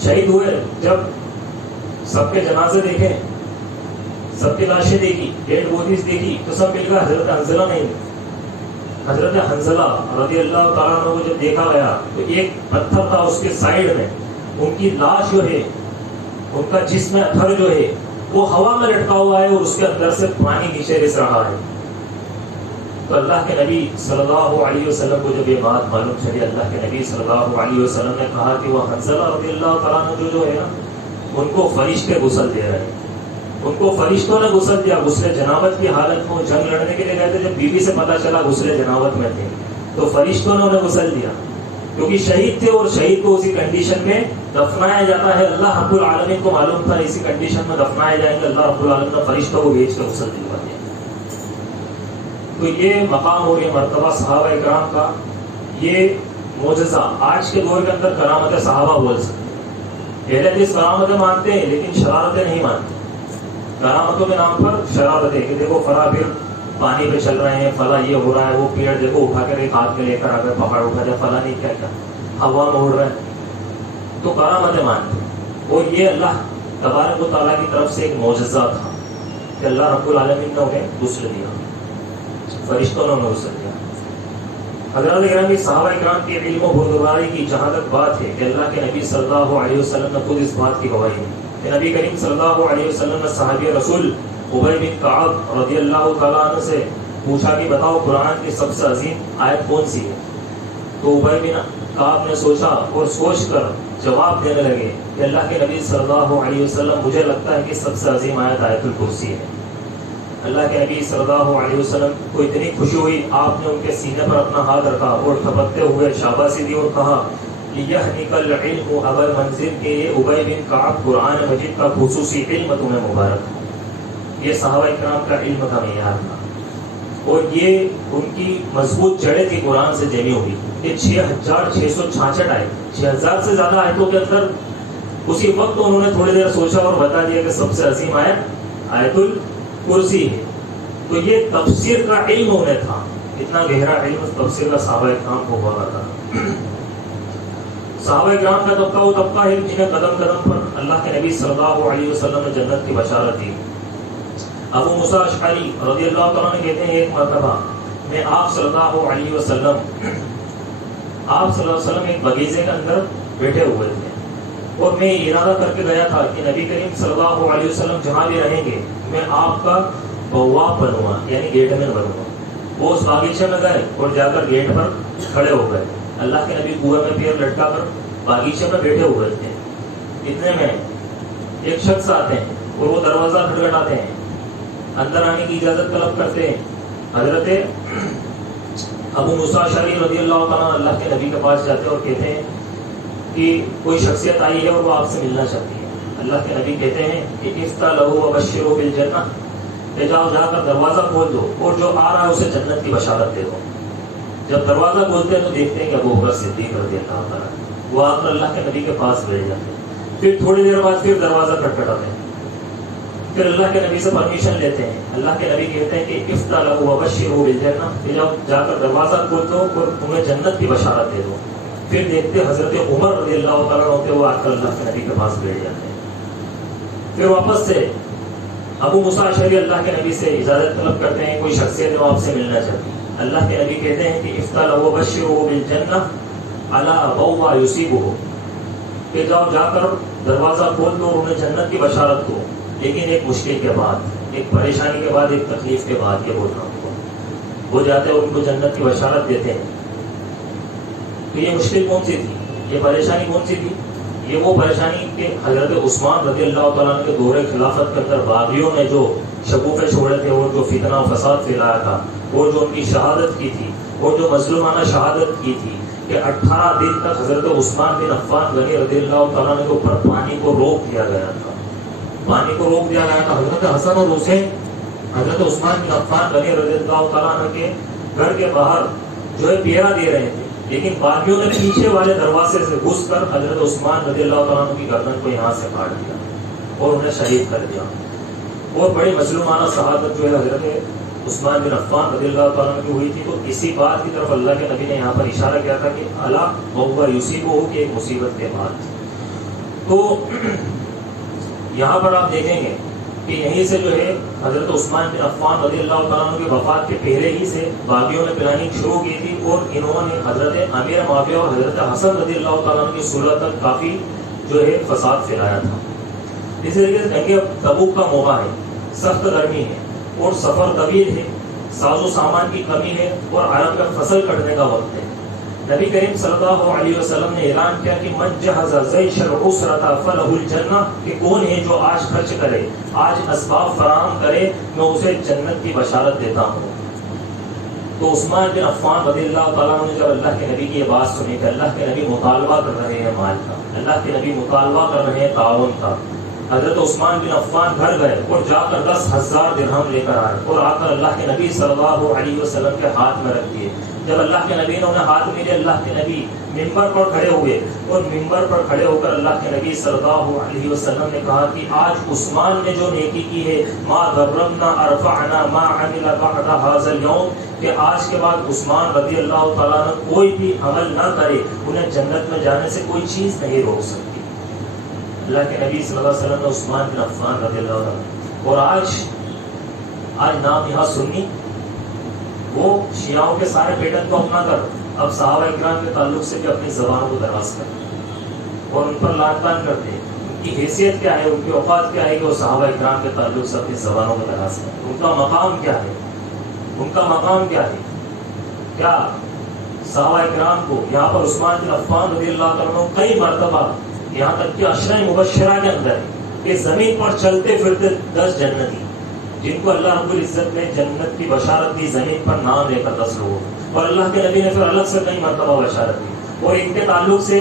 شہید ہوئے، جب سب کے جنازے دیکھے، سب کی لاشیں دیکھی، ڈیڈ بودیز دیکھی، تو سب مل کر حضرت حنظلہ نہیں، حضرت حنظلہ رضی اللہ تعالیٰ عنہ کو جب دیکھا گیا تو ایک پتھر تھا اس کے سائیڈ میں، ان کی لاش جو ہے، ان کا جسم اثر جو ہے وہ ہوا میں لٹکا ہوا ہے اور اس کے اندر سے پانی نیچے رس رہا ہے. تو اللہ کے نبی صلی اللہ علیہ وسلم کو جب یہ بات معلوم چلی، اللہ کے نبی صلی اللہ علیہ وسلم نے کہا کہ وہ حنظلہ رضی اللہ تعالیٰ عنہ جو ہے نا، ان کو فرشتے غسل دے رہے ہیں. ان کو فرشتوں نے غسل دیا. غسل جنابت کی حالت میں جنگ لڑنے کے لیے گئے تھے. جب بیوی سے پتہ چلا غسل جنابت میں تھے تو فرشتوں نے انہیں غسل دیا، کیونکہ شہید تھے اور شہید کو اسی کنڈیشن میں دفنایا جاتا ہے. اللہ رب العالمین کو معلوم تھا اسی کنڈیشن میں دفنائے جائیں گے. اللہ رب العالمین نے فرشتوں کو بھیج کے غسل دلوا دیا. تو یہ مقام اور یہ مرتبہ صحابہ کرام کا، یہ معجزہ آج کے دور کے اندر کرامت صحابہ بول سکتے ہیں. پہلے جس کرامتیں مانتے ہیں لیکن شرارتیں نہیں مانتے. کرامتوں کے نام پر شرارتیں کہ دیکھو فلاں پھر پانی پہ چل رہے ہیں، فلاں یہ ہو رہا ہے، وہ پیڑ دیکھو اٹھا کر ایک ہاتھ میں لے کر اگر پہاڑ اٹھا جائے، فلاں نہیں کیا کیا ہوا میں اڑ رہا ہے. تو کرامتیں مانتے ہیں. اور یہ اللہ تبارک و تعالیٰ کی طرف سے ایک معجزہ تھا کہ اللہ رب العالمین نے انہیں غسل دیا، فرشتوں نے انہیں غسل دیا. حضرات گرامی، صحابہ کرام کے علم و بردباری کی جہاں تک بات ہے کہ اللہ کے نبی صلی اللہ علیہ وسلم نے خود اس بات کی گواہی دی کہ نبی کریم صلی اللہ علیہ وسلم نے صحابی رسول ابی بن کعب رضی اللہ تعالیٰ عنہ سے پوچھا کہ بتاؤ قرآن کی سب سے عظیم آیت کون سی ہے؟ تو ابی بن کعب نے سوچا اور سوچ کر جواب دینے لگے کہ اللہ کے نبی صلی اللہ علیہ وسلم مجھے لگتا ہے کہ سب سے عظیم آیت آیت الکرسی ہے. اللہ کے نبی صلی اللہ علیہ وسلم کو اتنی خوشی ہوئی، آپ نے ان کے سینے پر اپنا ہاتھ رکھا اور تھپکتے ہوئے شاباشی دی اور کہا لِيَحْنِكَ الْعِلْمُ أَبَا الْمَنْزِلِ کہ یہ ابی بن کعب قرآن مجید کا خصوصی علم تمہیں مبارک. یہ صحابہ کرام کا علم کا معیار تھا اور یہ ان کی مضبوط جڑیں تھی قرآن سے جمی ہوئی. یہ 6666 آیت، 6000 سے زیادہ آیتوں کے اندر اسی وقت انہوں نے تھوڑی دیر سوچا اور بتا دیا کہ سب سے عظیم آیت آیت الکرسی ہے. تو یہ تفسیر کا علم انہیں تھا، اتنا گہرا علم تفسیر کا صحابہ کرام کو ہوا تھا. صحابہ کرام کا طبقہ وہ طبقہ ہے جنہیں قدم قدم پر اللہ کے نبی صلی اللہ علیہ وسلم نے جنت کی بشارت دی. ابو موسیٰ اشعری رضی اللہ تعالیٰ نے کہتے ہیں ایک مرتبہ میں آپ صلی اللہ علیہ وسلم ایک باغیچے کے اندر بیٹھے ہوئے تھے اور میں ارادہ کر کے گیا تھا کہ نبی کریم صلی اللہ علیہ وسلم جہاں بھی رہیں گے میں آپ کا بواب بنوں گا، یعنی گیٹ مین بنوں گا. وہ اس باغیچے میں گئے اور جا کر گیٹ پر کھڑے ہو گئے. اللہ کے نبی کنویں میں پیر لٹکا کر باغیچے میں بیٹھے ہوئے تھے. اتنے میں ایک شخص آتے ہیں اور وہ دروازہ کھٹکھٹاتے ہیں، اندر آنے کی اجازت طلب کرتے ہیں. حضرت ابو موسیٰ اشعری رضی اللہ تعالیٰ اللہ کے نبی کے پاس جاتے ہیں اور کہتے ہیں کہ کوئی شخصیت آئی ہے اور وہ آپ سے ملنا چاہتی ہے. اللہ کے نبی کہتے ہیں کہ افتح لہو وبشرہ بالجنہ، کہ جاؤ جا کر دروازہ کھول دو اور جو آ رہا ہے اسے جنت کی بشارت دے دو. جب دروازہ کھولتے ہیں تو دیکھتے ہیں کہ ابو بکر صدیق رضی اللہ تعالیٰ وہ آ کر اللہ کے نبی کے پاس بیٹھ جاتے ہیں. پھر تھوڑی دیر بعد پھر دروازہ کھٹکھٹاتے ہیں، پھر اللہ کے نبی سے پرمیشن لیتے ہیں. اللہ کے نبی کہتے ہیں کہ افتح لہو وبشرہ بالجنہ، کہ جاؤ جا کر دروازہ کھول دو اور تمہیں جنت کی بشارت دے دو. پھر دیکھتے حضرت عمر رضی اللہ تعالیٰ ہوتے وہ آ کر اللہ کے نبی کے پاس بیٹھ جاتے ہیں. پھر واپس سے ابو موسیٰ اشعری اللہ کے نبی سے اجازت طلب کرتے ہیں کوئی شخصیت وہ آپ سے ملنا چاہتی ہے. اللہ کے نبی کہتے ہیں کہ افتح لہو وبشرہ بالجنہ علی بوا یصیبہ، کہ جاؤ جا کر دروازہ کھول دو اور انہیں جنت کی بشارت دو، لیکن ایک مشکل کے بعد، ایک پریشانی کے بعد، ایک تکلیف کے بعد. یہ بول رہا ہوں وہ جاتے ہیں اور ان کو جنت کی بشارت دیتے ہیں. تو یہ مشکل کون سی تھی، یہ پریشانی کون سی تھی؟ یہ وہ پریشانی کہ حضرت عثمان رضی اللہ تعالیٰ عنہ کے دور خلافت کے اندر باغیوں نے جو شگوفے چھوڑے تھے اور جو فتنہ و فساد پھیلایا تھا اور جو ان کی شہادت کی تھی اور جو مظلومانہ شہادت کی تھی کہ 18 دن تک حضرت عثمان بن عفان غنی رضی اللہ تعالیٰ عنہ کے اوپر پانی کو روک دیا گیا تھا. پانی کو روک دیا گیا تھا. حضرت حسن اور حسین حضرت عثمان بن عفان غنی رضی اللہ تعالیٰ عنہ کے گھر کے باہر جو ہے پیرا دے رہے تھے، لیکن باغیوں نے پیچھے والے دروازے سے گھس کر حضرت عثمان رضی اللہ تعالیٰ عنہ کی گردن کو یہاں سے کاٹ دیا اور انہیں شہید کر دیا. اور بڑی مظلومانہ شہادت جو ہے حضرت عثمان بن عفان رضی اللہ تعالیٰ عنہ کی ہوئی تھی. تو اسی بات کی طرف اللہ کے نبی نے یہاں پر اشارہ کیا تھا کہ اللہ بہت یصیبہ ہو کہ ایک مصیبت کے بعد. تو یہاں پر آپ دیکھیں گے کہ یہیں سے جو ہے حضرت عثمان بن عفان رضی اللہ تعالیٰ عنہ کے وفات کے پہلے ہی سے باغیوں نے پلاننگ شروع کی تھی اور انہوں نے حضرت امیر معاویہ اور حضرت حسن رضی اللہ تعالیٰ عنہ کی صلح تک کافی جو ہے فساد پھیلایا تھا. اس طریقے سے جنگ تبوک کا موقع ہے، سخت گرمی ہے اور سفر طویل ہے، ساز و سامان کی کمی ہے اور عرب کا فصل کٹنے کا وقت ہے۔ نبی کریم صلی اللہ علیہ وسلم نے اعلان کیا کہ من جہز جیش العسرۃ فلہ الجنہ، کہ کون ہے جو آج خرچ کرے، آج اسباب فراہم کرے، میں اسے جنت کی بشارت دیتا ہوں۔ تو عثمان بن عفان رضی اللہ تعالیٰ عنہ نے جب اللہ کے نبی کی یہ بات سنی کہ اللہ کے نبی مطالبہ کر رہے ہیں مال کا، اللہ کے نبی مطالبہ کر رہے ہیں تعاون کا، حضرت عثمان بن عفان گھر گئے اور جا کر 10,000 درہم لے کر آئے اور آ کر اللہ کے نبی صلی اللہ علیہ وسلم کے ہاتھ میں رکھ دیے۔ جب اللہ کے نبی نے انہیں ہاتھ میں لیا، اللہ کے نبی ممبر پر کھڑے ہوئے اور ممبر پر کھڑے ہو کر اللہ کے نبی صلی اللہ علیہ وسلم نے کہا کہ آج عثمان نے جو نیکی کی ہے، ما غرمنا ارفعنا ما عمل بعد هذا اليوم، کہ آج کے بعد عثمان رضی اللہ تعالیٰ عنہ کوئی بھی عمل نہ کرے، انہیں جنت میں جانے سے کوئی چیز نہیں روک سکتی۔ اللہ کے نبی صلی اللہ علیہ وسلم نے عثمان بن عفان رضی اللہ عنہ، اور آج نام یہاں سنی، وہ شیعوں کے سارے پیٹرن کو اپنا کر اب صحابہ اکرام کے تعلق سے بھی اپنی زبانوں کو دراز کرتے اور ان پر لان تان کرتے ہیں۔ ان کی حیثیت کیا ہے، ان کی اوقات کیا ہے کہ وہ صحابہ اکرام کے تعلق سے اپنی زبانوں کو دراز کرتے، ان کا مقام کیا ہے، ان کا مقام کیا ہے؟ کیا صحابہ اکرام کو یہاں پر عثمان بن عفان رضی اللہ عنہ کئی مرتبہ، یہاں تک کہ عشرہ مبشرہ کے اندر کہ زمین پر چلتے پھرتے 10 جنتی جن کو اللہ رب العزت نے جنت کی بشارت دی، زمین پر نام لے کر 10 لوگوں، اور اللہ کے نبی نے پھر الگ سے کئی مرتبہ بشارت دی، اور ان کے تعلق سے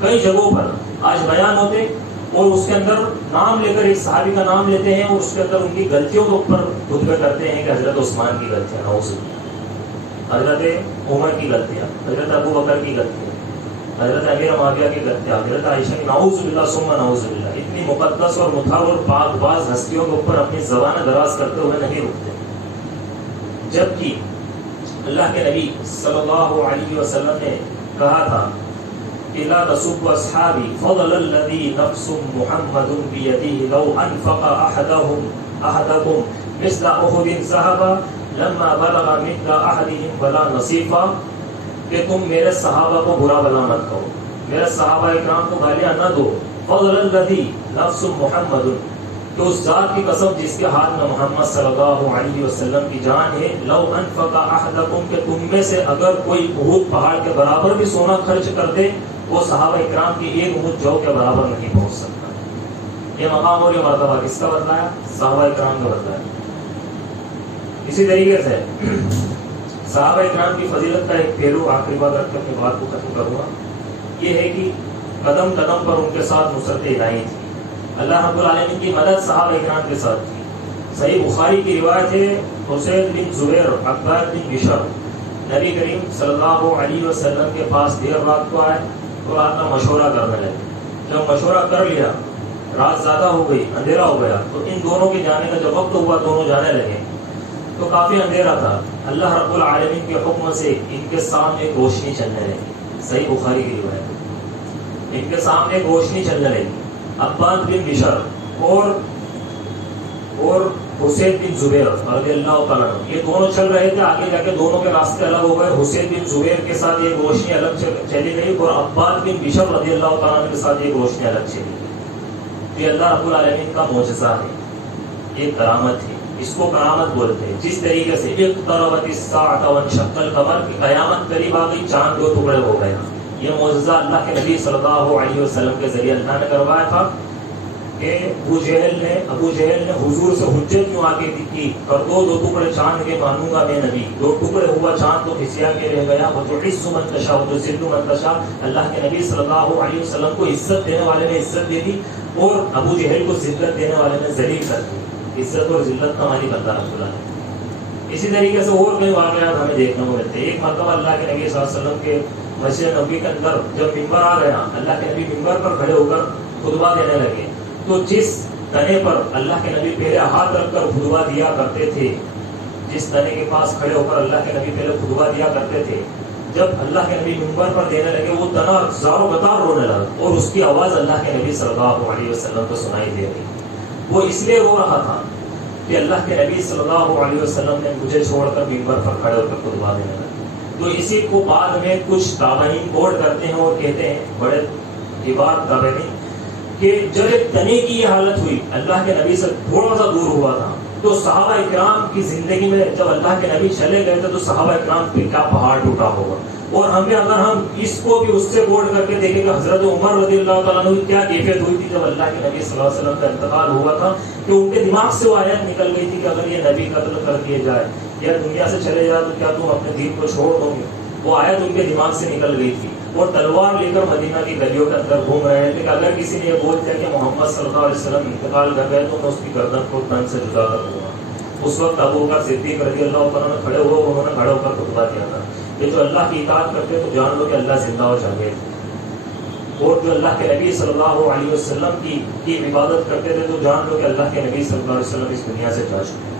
کئی جگہوں پر آج بیان ہوتے اور اس کے اندر نام لے کر ایک صحابی کا نام لیتے ہیں اور اس کے اندر ان کی غلطیوں کے اوپر خطبے کرتے ہیں کہ حضرت عثمان کی غلطیاں، نعوذ باللہ، حضرت عمر کی غلطیاں، حضرت ابو بکر کی غلطیاں، حضرت امیر معاویہ کی غلطیاں، حضرت عائشہ کی، نعوذ باللہ ثم نعوذ باللہ، اتنی مقدس اور مطہر اور پاک باز ہستیوں کے اوپر اپنی زبان دراز کرتے ہوئے نہیں رکتے، جبکہ اللہ کے نبی صلی اللہ علیہ وسلم نے کہا تھا کہ لا تسبوا اصحابی فضل الذی نفس محمد بیدہ لو انفق احدکم مثل احد ذهبا لما بلغ مثل احدهم ولا نصیفا، کہ تم میرے صحابہ کو برا بلا مت کہو، میرے صحابہ اکرام کو گالیاں نہ دو، فضل الذی نفس محمد، کہ اس ذات کی قسم جس کے ہاتھ میں محمد صلی اللہ علیہ وسلم کی جان ہے، لو انفق احدکم، کہ تم میں سے اگر کوئی احد پہاڑ کے برابر بھی سونا خرچ کر دے، وہ صحابہ اکرام کی ایک احد جو کے برابر نہیں پہنچ سکتا۔ یہ مقام اور یہ مرتبہ کس کا بتلایا؟ صحابہ اکرام کا بتلایا۔ اسی طریقے سے صحابہ اکرام کی فضیلت کا ایک پہلو آخری بات رکھ کے اپنی بات کو ختم کروں گا، یہ ہے کہ قدم قدم پر ان کے ساتھ نصرت الہی تھی، اللہ رب العالمین کی مدد صحابہ اکرام کے ساتھ تھی۔ صحیح بخاری کی روایت ہے، حسین بن زبیر عباد بن بشر نبی کریم صلی اللہ علیہ وسلم کے پاس دیر رات کو آئے اور آپ کا مشورہ کرنے لگے۔ جب مشورہ کر لیا، رات زیادہ ہو گئی، اندھیرا ہو گیا، تو ان دونوں کے جانے کا جب وقت ہوا دونوں جانے لگے تو کافی اندھیرا تھا، اللہ رب العالمین کے حکم سے ان کے سامنے ایک روشنی چلنے لگی۔ صحیح بخاری کی روایت، ان کے سامنے ایک روشنی چلنے لگی۔ عباد بن بشر اور حسین بن زبیر رضی اللہ تعالیٰ عنہ، یہ دونوں چل رہے تھے، آگے جا کے دونوں کے راستے الگ ہو گئے۔ حسین بن زبیر کے ساتھ ایک روشنی الگ چلی گئی اور عباد بن بشر رضی اللہ تعالیٰ عنہ کے ساتھ ایک روشنی الگ چلی گئی۔ یہ اللہ رب العالمین کا معجزہ ہے، ایک کرامت ہے، اس کو کرامت بولتے ہیں۔ جس طریقے سے اقتربت الساعة وانشق القمر، کی قیامت قریب آ گئی، چاند 2 ٹکڑے ہو گئے، یہ معجزہ اللہ کے نبی صلی اللہ علیہ وسلم کے ذریعے اللہ نے کروایا تھا کہ ابو جہل نے حضور سے حجت کیوں آگے کی، کر دو ٹکڑے چاند کے، مانوں گا میں نبی۔ 2 ٹکڑے ہوا چاند تو کھسیا کے رہ گیا، وہ تو عز من تشاء و تذل من تشاء، اللہ کے نبی صلی اللہ علیہ وسلم کو عزت دینے والے نے عزت دے دی اور ابو جہل کو ذلت دینے والے نے ذلیل کر دی۔ عزت اور ذلت کا مالک اللہ رب العالمین۔ اسی طریقے سے اور کئی واقعات ہمیں دیکھنے کو ملتے ہیں۔ ایک مرتبہ اللہ کے نبی صلی اللہ علیہ وسلم کے مسجد نبوی کے اندر جب ممبر آ گیا، اللہ کے نبی ممبر پر کھڑے ہو کر خطبہ دینے لگے، تو جس تنے پر اللہ کے نبی پہلے ہاتھ رکھ کر خطبہ دیا کرتے تھے، جس تنے کے پاس کھڑے ہو کر اللہ کے نبی پہلے خطبہ دیا کرتے تھے، جب اللہ کے نبی ممبر پر دینے لگے وہ تنا زاروں قطار رونے لگا اور اس کی آواز اللہ کے نبی صلی اللہ علیہ وسلم کو سنائی دے رہی۔ وہ اس لیے رو رہا تھا کہ اللہ کے نبی صلی اللہ علیہ وسلم نے مجھے چھوڑ کر ممبر پر کھڑے ہو کر خطبہ دینے لگا۔ تو اسی کو بعد میں کچھ تابعین کوٹ کرتے ہیں اور کہتے ہیں، بڑے عباد تابعین، کہ جب ایک تنے کی یہ حالت ہوئی، اللہ کے نبی سے تھوڑا سا دور ہوا تھا، تو صحابہ اکرام کی زندگی میں جب اللہ کے نبی چلے گئے تھے تو صحابہ اکرام پہ کیا پہاڑ ٹوٹا ہوگا. اور ہمیں اگر ہم اس کو بھی اس سے بورڈ کر کے دیکھیں کہ حضرت عمر رضی اللہ تعالیٰ عنہ کیا کیفیت ہوئی تھی جب اللہ کے نبی صلی اللہ علیہ وسلم کا انتقال ہوا تھا، کہ ان کے دماغ سے وہ آیت نکل گئی تھی کہ اگر یہ نبی قتل کر دیے جائے یا دنیا سے چلے جائے تو کیا تم اپنے دین کو چھوڑ دو گے. وہ آیت ان کے دماغ سے نکل گئی تھی. اور تلوار لے کر مدینہ کی گلیوں کے اندر گھوم رہے تھے کہ اگر کسی نے یہ بول دیا کہ محمد صلی اللہ علیہ وسلم انتقال کر گئے تو میں اس کی گردن کو تن سے جدا کر دوں گا. اس وقت ابو بکر صدیق رضی اللہ عنہ کھڑے ہوئے، انہوں نے کھڑے ہو کر خطبہ دیا تھا کہ جو اللہ کی اطاعت کرتے تو جان لو کہ اللہ زندہ اور جاوید، اور جو اللہ کے نبی صلی اللہ علیہ وسلم کی عبادت کرتے تھے تو جان لو کہ اللہ کے نبی صلی اللہ علیہ وسلم اس دنیا سے جا چکے.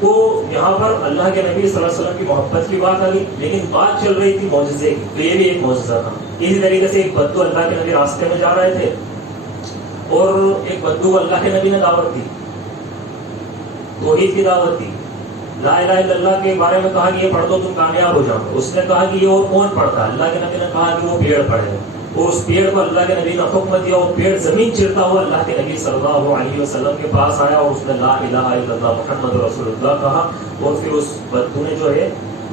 تو یہاں پر اللہ کے نبی صلی اللہ علیہ وسلم کی محبت کی بات آ گئی، لیکن بات چل رہی تھی معجزے کی، تو یہ بھی ایک معجزہ تھا. اسی طریقے سے ایک بدو اللہ کے نبی راستے میں جا رہے تھے اور ایک بدو کو اللہ کے نبی نے دعوت دی، توحید کی دعوت دی، لا الہ الا اللہ کے بارے میں کہا کہ یہ پڑھ دو تم کامیاب ہو جاؤ گے. اس نے کہا کہ یہ اور کون پڑھتا ہے؟ اللہ کے نبی نے کہا کہ وہ پیڑ پڑھے. اور اس پیڑ کو اللہ کے نبی نے حکم دیا، وہ پیڑ زمین چرتا ہوا اللہ کے نبی صلی اللہ علیہ وسلم کے پاس آیا اور اس نے لا الہ الا اللہ محمد رسول اللہ کہا. اور پھر اس بدو نے جو ہے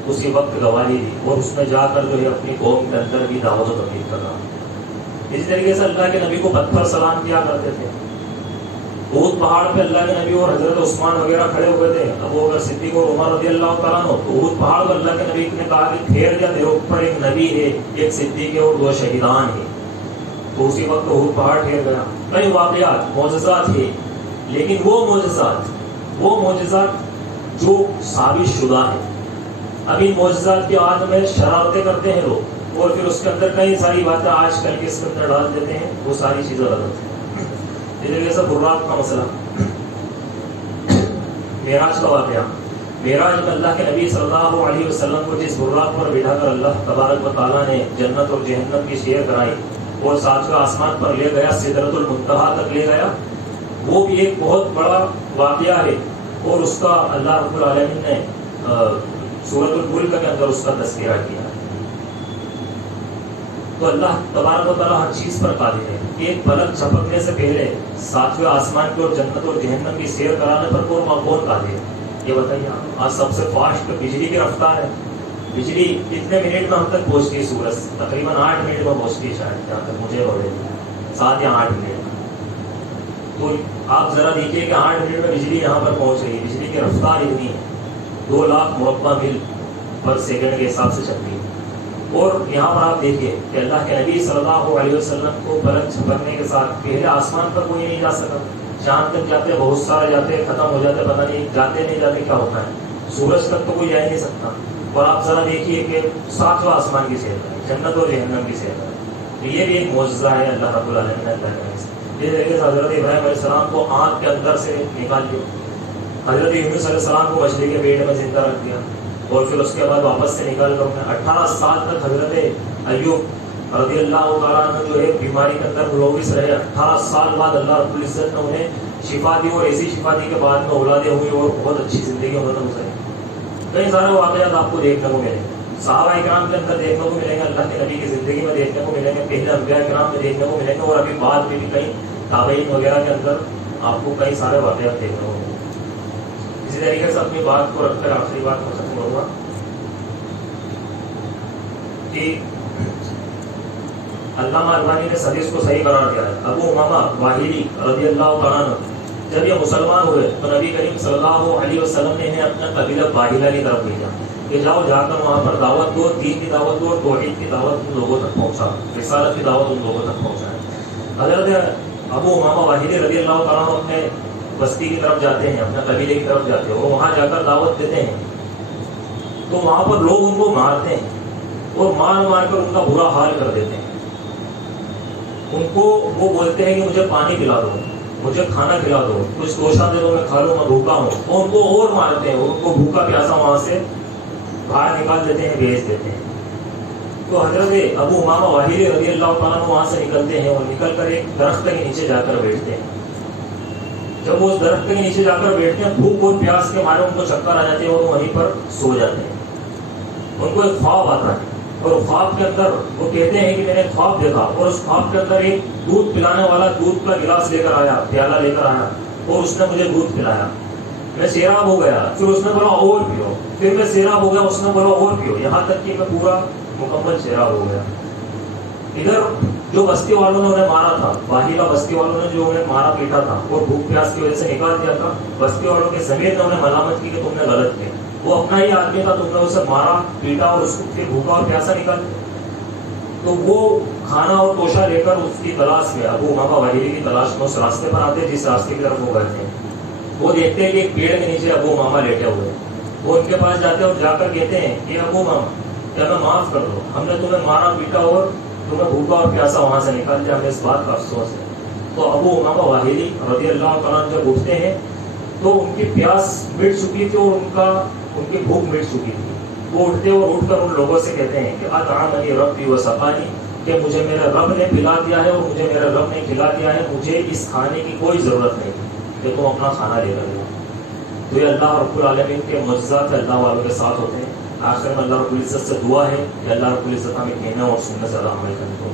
اسی وقت گواہی دی اور اس میں جا کر جو ہے اپنی قوم کے اندر بھی دعوت و تبلیغ کر رہا. اسی طریقے سے اللہ کے نبی کو پتھر سلام کیا کرتے تھے. احد پہاڑ پہ اللہ کے نبی اور حضرت عثمان وغیرہ کھڑے ہوئے تھے، ابو بکر صدیق اور عمر رضی اللہ تعالیٰ عنہ. تو احد پہاڑ پر اللہ کے نبی نے کہا کہ پھیر جا، تیرے اوپر ایک نبی ہے، ایک صدیق ہے اور 2 شہیدان ہیں. تو اسی وقت احد پہاڑ ٹھہر گیا. کئی واقعات معجزات ہیں، لیکن وہ معجزات جو ثابت شدہ ہیں. اب ان معجزات کی آج میں شرارتیں کرتے ہیں لوگ اور پھر اس کے اندر کئی ساری باتیں آج کل کے اس کے اندر ڈال دیتے ہیں، وہ ساری چیزیں غلط ہیں. جیسے براق کا مسئلہ، معراج کا واقعہ. معراج میں اللہ کے نبی صلی اللہ علیہ وسلم کو جس براق پر بٹھا کر اللہ تبارک و تعالیٰ نے جنت اور جہنم کی سیر کرائی اور ساتویں آسمان پر لے گیا، سدرۃ المنتہا تک لے گیا، وہ بھی ایک بہت بڑا واقعہ ہے. اور اس کا اللہ رب العالمین نے سورۃ الملک کے اندر اس کا تذکرہ کیا. تو اللہ تبارک و تعالیٰ ہر چیز پر قادر ہے کہ ایک پلک جھپکنے سے پہلے ساتویں آسمان کی اور جنت اور جہنم کی سیر کرانے پر کون قادر ہے؟ یہ بتائیے. آج سب سے فاسٹ بجلی کی رفتار ہے. بجلی کتنے منٹ میں ہم تک پہنچتی ہے؟ سورج تقریباً 8 منٹ میں پہنچتی ہے، شاید جہاں تک مجھے پڑے 7 یا 8 منٹ. تو آپ ذرا دیکھیے کہ 8 منٹ میں بجلی یہاں پر پہنچ رہی ہے. بجلی کی رفتار اتنی ہے، 2 لاکھ مربع میل پر سیکنڈ کے حساب سے چلتی ہے. اور یہاں پر آپ دیکھیے کہ اللہ کے نبی صلی اللہ علیہ وسلم کو پلک جھپکنے کے ساتھ پہلے آسمان پر کوئی نہیں جا سکا. چاند تک جاتے بہت سارے جاتے، ختم ہو جاتے، پتہ نہیں جاتے نہیں جاتے کیا ہوتا ہے. سورج تک تو کوئی جا ہی نہیں سکتا. اور آپ ذرا دیکھیے کہ 7واں آسمان کی سیر ہے، جنت اور جہنم کی سیر ہے. تو یہ بھی ایک معجزہ ہے اللہ رب العالمین نے اللہ کرنے سے. جس طریقے سے حضرت ابراہیم علیہ السلام کو آنکھ کے اندر سے نکال دیا، حضرت یونس علیہ السلام کو مچھلی کے پیٹ میں زندہ رکھ دیا، اور پھر اس کے بعد واپس سے نکال کر 18 سال تک حضرت ایوب رضی اللہ تعالیٰ عنہ جو ہے بیماری کے اندر ملوث رہے. 18 سال بعد اللہ رب العزت نے انہیں شفا دی، اور ایسی شفا دی کے بعد میں اولادیں ہوئی اور بہت اچھی زندگی انہوں نے گزاری. کئی سارے واقعات آپ کو دیکھنے کو ملیں گے، صحابہ اکرام کے اندر دیکھنے کو ملیں گے، اللہ کے نبی کی زندگی میں دیکھنے کو ملیں گے، پہلے انبیاء اکرام میں دیکھنے کو ملیں گے، اور ابھی بعد میں بھی کئی تابعین وغیرہ کے اندر آپ کو کئی سارے واقعات دیکھنے کو ملیں گے. اسی طریقے سے اپنی بات کو رکھ کر آخری بات کو ختم کروں گا کہ علامہ البانی نے حدیث کو صحیح قرار دیا ہے. ابو امامہ باہلی رضی اللہ تعالیٰ عنہ جب یہ مسلمان ہوئے تو نبی کریم صلی اللہ علیہ وسلم نے انہیں اپنا قبیلہ باہلا کی طرف بھیجا کہ جاؤ جا کر وہاں پر دعوت دو، دین کی دعوت دو اور توحید کی دعوت ان لوگوں تک پہنچا، رسالت کی دعوت ان لوگوں تک پہنچائے. حضرت ابو امامہ باہلی رضی اللہ تعالیٰ عنہ اپنے بستی کی طرف جاتے ہیں، اپنے قبیلے کی طرف جاتے ہیں، اور وہاں جا کر دعوت دیتے ہیں. تو وہاں پر لوگ ان کو مارتے ہیں اور مار کر ان کا برا حال کر دیتے ہیں. ان کو وہ بولتے ہیں کہ مجھے پانی پلا دو، مجھے کھانا کھلا دو، کچھ توشہ دے دو میں کھا لوں، میں بھوکا ہوں. اور ان کو اور مارتے ہیں، ان کو بھوکا پیاسا وہاں سے باہر نکال دیتے ہیں، بھیج دیتے ہیں. تو حضرت ابو امامہ باہلی رضی اللہ تعالیٰ عنہ وہاں سے نکلتے ہیں اور نکل کر ایک درخت کے نیچے جا کر بیٹھتے ہیں. جب وہ اس درخت کے نیچے جا کر بیٹھتے ہیں، بھوک اور پیاس کے مارے ان کو چکر آ جاتے ہیں اور وہیں پر سو جاتے ہیں. ان کو ایک خواب آتا ہے اور خواب کے اندر وہ کہتے ہیں کہ میں نے خواب دیکھا اور اس خواب کے اندر ایک دودھ پلانے والا دودھ کا گلاس لے کر آیا، پیالہ لے کر آیا اور اس نے مجھے دودھ پلایا. میں سیراب ہو گیا. پھر اس نے بولا اور پیو. پھر میں سیراب ہو گیا. اس نے بولا اور پیو. یہاں تک کہ میں پورا مکمل سیراب ہو گیا. ادھر جو بستی والوں نے انہیں مارا تھا، باہیلا بستی والوں نے جو انہیں مارا پیٹا تھا اور بھوک پیاس کی وجہ سے نکال دیا تھا، بستی والوں کے ضمیر نے انہیں ملامت کی کہ تم نے غلط کیا. وہ اپنا ہی آدمی تھا، تم نے اسے مارا پیٹا اور اس کو پھر بھوکا اور پیاسا نکال دیا. تو وہ کھانا اور توشہ لے کر اس کی تلاش میں، ابو امامہ واہلی کی تلاش میں اس راستے پر آتے جس راستے کی طرف وہ گئے تھے. وہ دیکھتے ہیں کہ ایک پیڑ کے نیچے ابو امامہ لیٹے ہوئے. وہ ان کے پاس جاتے ہیں اور جا کر کہتے ہیں کہ ابو امامہ کیا ہمیں معاف کر دو، ہم نے تمہیں مارا پیٹا اور تمہیں بھوکا اور پیاسا وہاں سے نکال دیا، ہمیں اس بات کا افسوس ہے. تو ابو امامہ واہلی رضی اللہ تعالیٰ جب اٹھتے ہیں تو ان کی پیاس مٹ چکی تھی اور ان کی بھوک مٹ چکی تھی. وہ اٹھتے اور اٹھ کر ان لوگوں سے کہتے ہیں کہ اطعمنی ربی وسقانی، کہ مجھے میرے رب نے پلا دیا ہے اور مجھے میرے رب نے کھلا دیا ہے، مجھے اس کھانے کی کوئی ضرورت نہیں کہ تم اپنا کھانا لے کر لو. تو یہ اللہ رب العالمین کے معجزات اللہ والوں کے ساتھ ہوتے ہیں. آخر میں اللہ رب العزت سے دعا ہے کہ اللہ رب العزت ہمیں کہنے اور سننے سے عمل کرنے کو